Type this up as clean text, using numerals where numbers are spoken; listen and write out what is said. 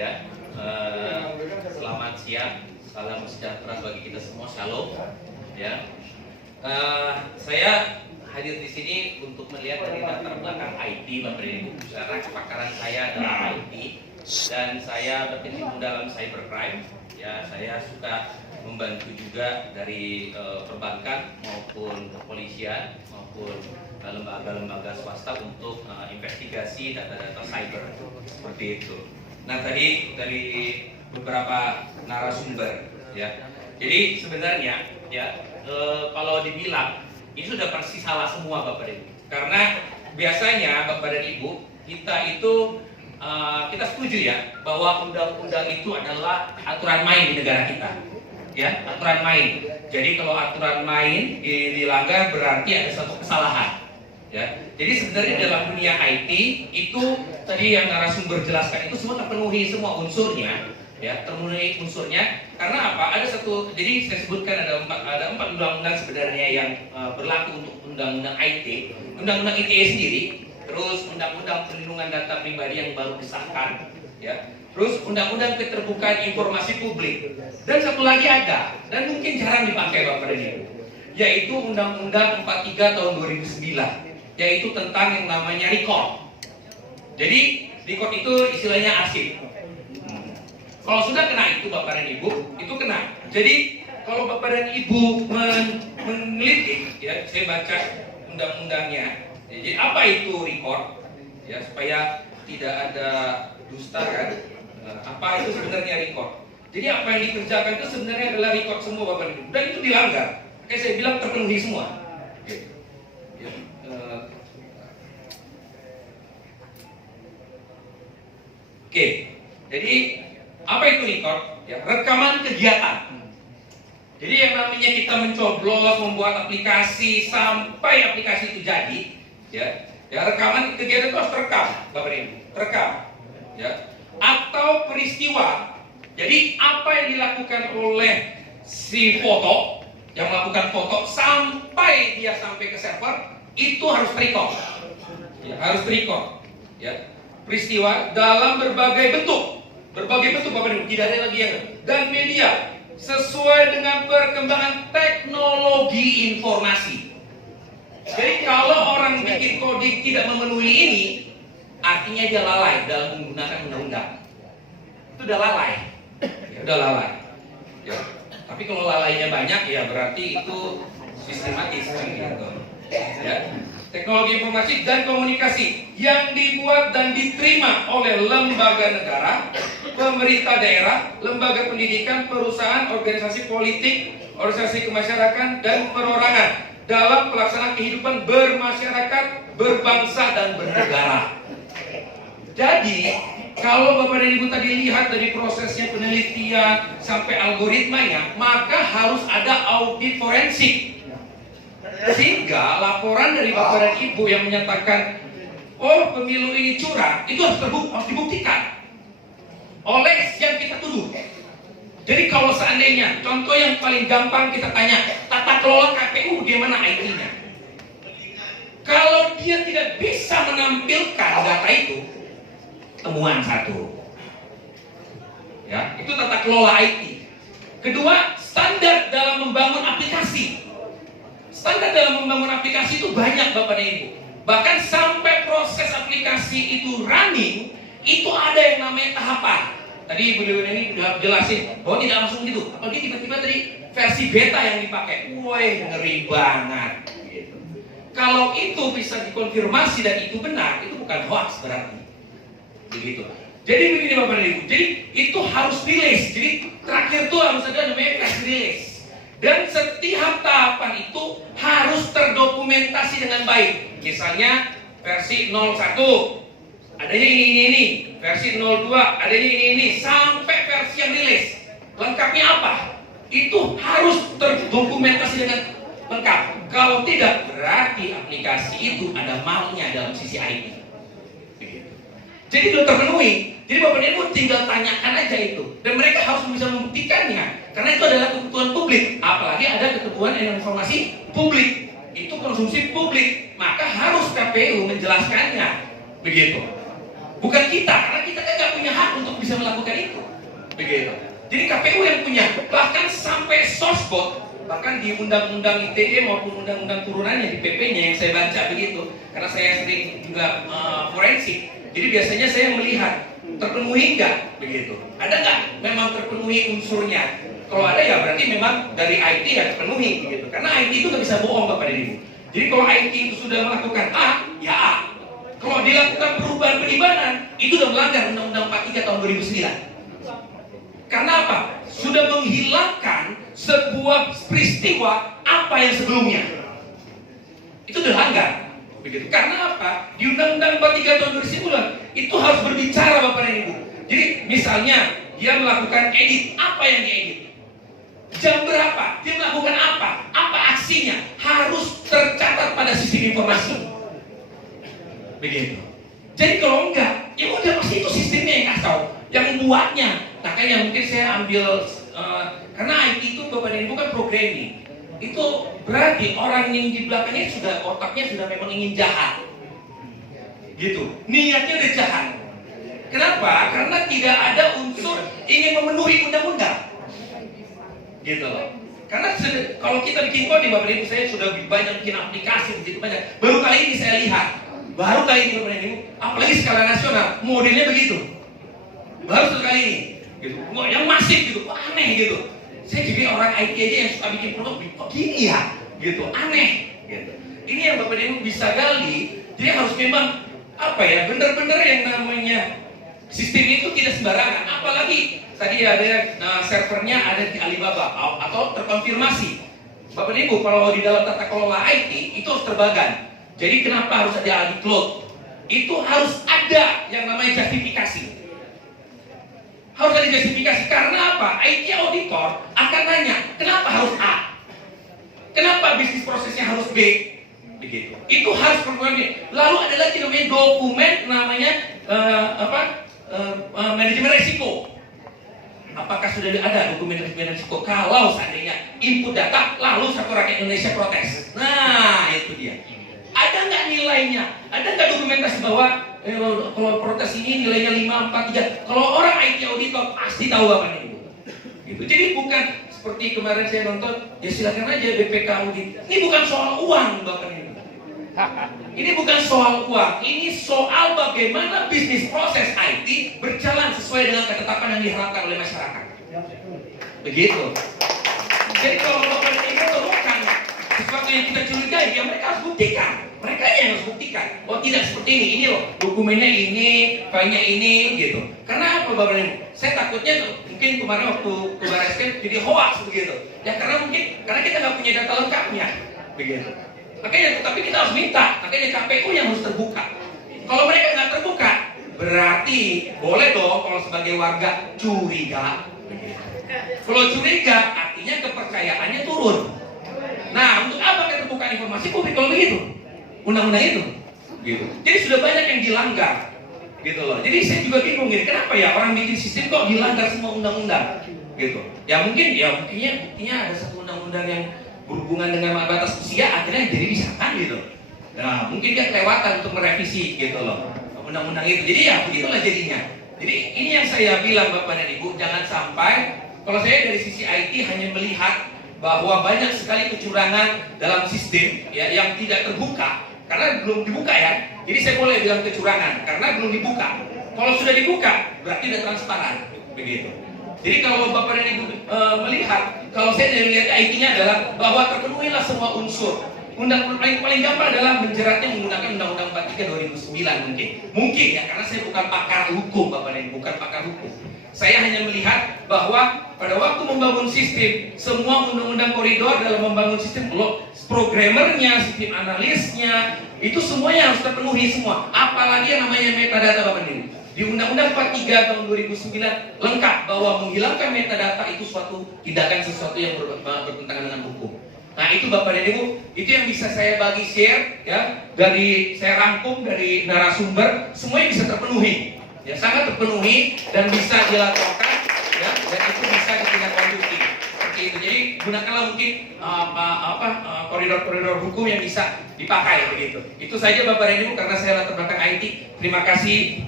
Ya, selamat siang, salam sejahtera bagi kita semua, shalom. Ya, saya hadir di sini untuk melihat dari latar belakang IT, Bapak dan Ibu. Karena kepakaran saya adalah IT dan saya berkecimpung dalam cybercrime. Ya, saya suka membantu juga dari perbankan maupun kepolisian maupun lembaga-lembaga swasta untuk investigasi data-data cyber seperti itu. Nah, tadi dari beberapa narasumber, ya. Jadi sebenarnya, ya, kalau dibilang ini sudah pasti salah semua, Bapak dan Ibu. Karena biasanya Bapak dan Ibu kita itu kita setuju ya bahwa undang-undang itu adalah aturan main di negara kita. Ya, aturan main. Jadi kalau aturan main dilanggar berarti ada satu kesalahan. Ya, jadi sebenarnya dalam dunia IT itu tadi yang narasumber jelaskan itu semua terpenuhi semua unsurnya, ya, terpenuhi unsurnya. Karena apa? Ada satu, jadi saya sebutkan ada empat undang-undang sebenarnya yang berlaku untuk undang-undang IT, undang-undang ITE sendiri, terus undang-undang perlindungan data pribadi yang baru disahkan, ya. Terus undang-undang keterbukaan informasi publik, dan satu lagi ada dan mungkin jarang dipakai Bapak dan Ibu, yaitu Undang-Undang 43 tahun 2009, yaitu tentang yang namanya record. Jadi record itu istilahnya arsip. Kalau sudah kena itu Bapak dan Ibu, itu kena. Jadi kalau Bapak dan Ibu meneliti, ya, saya baca undang-undangnya. Jadi apa itu record? Ya, supaya tidak ada dusta kan. Apa itu sebenarnya record? Jadi apa yang dikerjakan itu sebenarnya adalah record semua Bapak dan Ibu, dan itu dilanggar. Kayak saya bilang terpenuhi semua. Oke, jadi apa itu record? Ya, rekaman kegiatan. Jadi yang namanya kita mencoblos, membuat aplikasi sampai aplikasi itu jadi, ya rekaman kegiatan itu harus terekam, Bapak dan Ibu, terekam, ya. Atau peristiwa. Jadi apa yang dilakukan oleh si foto, yang melakukan foto sampai dia sampai ke server itu harus record, ya, harus record, ya. Peristiwa dalam berbagai bentuk Bapak Ibu, tidak ada lagi yang dan media sesuai dengan perkembangan teknologi informasi. Jadi kalau orang bikin coding tidak memenuhi ini, artinya dia lalai dalam menggunakan undang-undang. Itu udah lalai, ya, udah lalai. Ya. Tapi kalau lalainya banyak, ya berarti itu sistematis, gitu. Ya. Teknologi informasi dan komunikasi yang dibuat dan diterima oleh lembaga negara, pemerintah daerah, lembaga pendidikan, perusahaan, organisasi politik, organisasi kemasyarakatan, dan perorangan dalam pelaksanaan kehidupan bermasyarakat, berbangsa, dan bernegara. Jadi, kalau Bapak dan Ibu tadi lihat dari prosesnya penelitian sampai algoritmanya, maka harus ada audit forensik. Sehingga laporan dari Bapak dan Ibu yang menyatakan oh pemilu ini curang, itu harus dibuktikan oleh yang kita tuduh. Jadi kalau seandainya, contoh yang paling gampang kita tanya, tata kelola KPU bagaimana IT-nya? Kalau dia tidak bisa menampilkan data itu, temuan satu, ya, itu tata kelola IT. Kedua, standar dalam membangun aplikasi. Standar dalam membangun aplikasi itu banyak Bapak dan Ibu. Bahkan sampai proses aplikasi itu running, itu ada yang namanya tahapan. Tadi beliau ini sudah jelasin bahwa tidak langsung gitu. Apalagi tiba-tiba tadi versi beta yang dipakai. Woi, ngeri banget. Gitu. Kalau itu bisa dikonfirmasi dan itu benar, itu bukan hoax berarti. Begitu. Jadi begini Bapak dan Ibu. Jadi itu harus rilis. Jadi terakhir itu harus ada namanya press release. Dan setiap tahapan itu harus terdokumentasi dengan baik. Misalnya versi 01 adanya ini, versi 02 adanya ini, sampai versi yang rilis. Lengkapnya apa? Itu harus terdokumentasi dengan lengkap. Kalau tidak, berarti aplikasi itu ada malnya dalam sisi IT. Jadi belum terpenuhi. Jadi Bapak dan Ibu tinggal tanyakan aja itu, dan mereka harus bisa membuktikannya, karena itu adalah kebutuhan publik. Apalagi ada kebutuhan informasi publik, itu konsumsi publik, maka harus KPU menjelaskannya, begitu. Bukan kita, karena kita kan nggak punya hak untuk bisa bisa melakukan itu. Begitu. Jadi KPU yang punya, bahkan sampai sourcebot, bahkan di undang-undang ITE maupun undang-undang turunannya di PP-nya yang saya baca begitu, karena saya sering juga forensik. Jadi biasanya saya melihat terpenuhi nggak begitu. Ada nggak memang terpenuhi unsurnya? Kalau ada ya berarti memang dari IT ya terpenuhi begitu. Karena IT itu nggak bisa bohong Bapak dan Ibu. Jadi kalau IT itu sudah melakukan A, ya A. Kalau dilakukan perubahan penyimpanan, itu sudah melanggar Undang-Undang 43 tahun 2009. Karena apa? Sudah menghilangkan sebuah peristiwa apa yang sebelumnya. Itu dilanggar. Begitu. Karena apa? Di Undang-Undang 43 tahun 2009 itu harus berbicara Bapak dan Ibu. Jadi misalnya dia melakukan edit, apa yang diedit? Jam berapa? Dia melakukan apa? Apa aksinya? Harus tercatat pada sistem informasi. Begitu. Jadi kalau enggak, ya udah pasti itu sistemnya yang kacau, yang membuatnya. Makanya mungkin saya ambil karena IT itu Bapak dan Ibu kan programming. Itu berarti orang yang di belakangnya sudah otaknya sudah memang ingin jahat. Gitu. Niatnya udah jahat. Kenapa? Karena tidak ada unsur ingin memenuhi undang-undang. Gitu loh. Karena kalau kita bikin kode Bapak Ibu, saya sudah banyak bikin aplikasi begitu banyak. Baru kali ini saya lihat. Baru kali ini Bapak Ibu, apalagi skala nasional, modelnya begitu. Baru sekali ini. Gitu. Yang masif gitu, aneh gitu. Saya jadi orang IT aja yang suka bikin produk, kok gini ya? Gitu, aneh. Gitu. Ini yang Bapak Ibu bisa gali. Jadi harus memang apa ya, benar-benar yang namanya sistem itu tidak sembarangan. Apalagi tadi ada servernya ada di Alibaba atau terkonfirmasi. Bapak Ibu, kalau di dalam tata kelola IT itu harus terbagan. Jadi kenapa harus ada Alibaba Cloud? Itu harus ada yang namanya justifikasi. Harus ada justifikasi. Karena apa? IT auditor akan nanya, kenapa harus A? Kenapa bisnis prosesnya harus B? Begitu. Itu harus perluannya. Lalu ada lagi namanya dokumen namanya manajemen risiko. Apakah sudah ada dokumen manajemen risiko? Kalau seandainya input data lalu satu rakyat Indonesia protes. Nah, itu dia. Ada nggak nilainya? Ada nggak dokumentasi bahwa kalau protes ini nilainya 5, 4, 3? Kalau orang IT auditor pasti tahu Bapak Ibu. Gitu. Jadi bukan seperti kemarin saya nonton, ya silakan aja BPK audit. Ini bukan soal uang Bapak Ibu. Ini bukan soal uang. Ini soal bagaimana bisnis proses IT berjalan sesuai dengan ketetapan yang diharapkan oleh masyarakat. Begitu. Jadi kalau Bapak Ibu temukan sesuatu yang kita curigai, ya mereka harus buktikan. Mereka yang harus buktikan. Oh tidak seperti ini loh, dokumennya ini, filenya ini, gitu. Karena apa Bapak Ibu? Saya takutnya mungkin kemarin waktu ke Bariskem jadi hoax begitu. Ya karena kita nggak punya data lengkapnya, begitu. Makanya, tapi kita harus minta. Makanya KPU yang harus terbuka. Kalau mereka nggak terbuka, berarti boleh dong kalau sebagai warga curiga. Begitu. Kalau curiga, artinya kepercayaannya turun. Nah, untuk apa keterbukaan informasi publik kalau begitu? Undang-undang itu, gitu. Jadi sudah banyak yang dilanggar, gitu loh. Jadi saya juga bingung gini, kenapa ya orang bikin sistem kok dilanggar semua undang-undang, gitu. Ya buktinya ada satu undang-undang yang berhubungan dengan batas usia, akhirnya jadi disahkan gitu. Nah, mungkin dia kelewatan untuk merevisi, gitu loh, undang-undang itu. Jadi ya begitulah jadinya. Jadi ini yang saya bilang Bapak dan Ibu, jangan sampai kalau saya dari sisi IT hanya melihat bahwa banyak sekali kecurangan dalam sistem ya, yang tidak terbuka karena belum dibuka ya. Jadi saya boleh bilang kecurangan karena belum dibuka. Kalau sudah dibuka berarti sudah transparan begitu. Jadi kalau Bapak dan Ibu melihat, kalau saya dari lihat IT-nya adalah bahwa terpenuhilah semua unsur. Paling gampang adalah menjeratnya menggunakan Undang-Undang 43 2009 mungkin ya, karena saya bukan pakar hukum Bapak dan Ibu, bukan pakar hukum. Saya hanya melihat bahwa pada waktu membangun sistem, semua undang-undang koridor dalam membangun sistem, programmernya, sistem analisnya, itu semuanya harus terpenuhi semua. Apalagi yang namanya metadata Bapak Ibu. Di Undang-Undang 43 tahun 2009 lengkap bahwa menghilangkan metadata itu suatu tindakan sesuatu yang bertentangan dengan hukum. Nah itu Bapak dan Ibu, itu yang bisa saya bagi share ya, dari saya rangkum dari narasumber, semuanya bisa terpenuhi. Ya, sangat terpenuhi dan bisa dilakukan ya, dan itu bisa ditindaklanjuti seperti itu. Jadi gunakanlah mungkin koridor-koridor hukum yang bisa dipakai begitu. Itu saja Bapak dan Ibu, karena saya latar belakang IT. Terima kasih.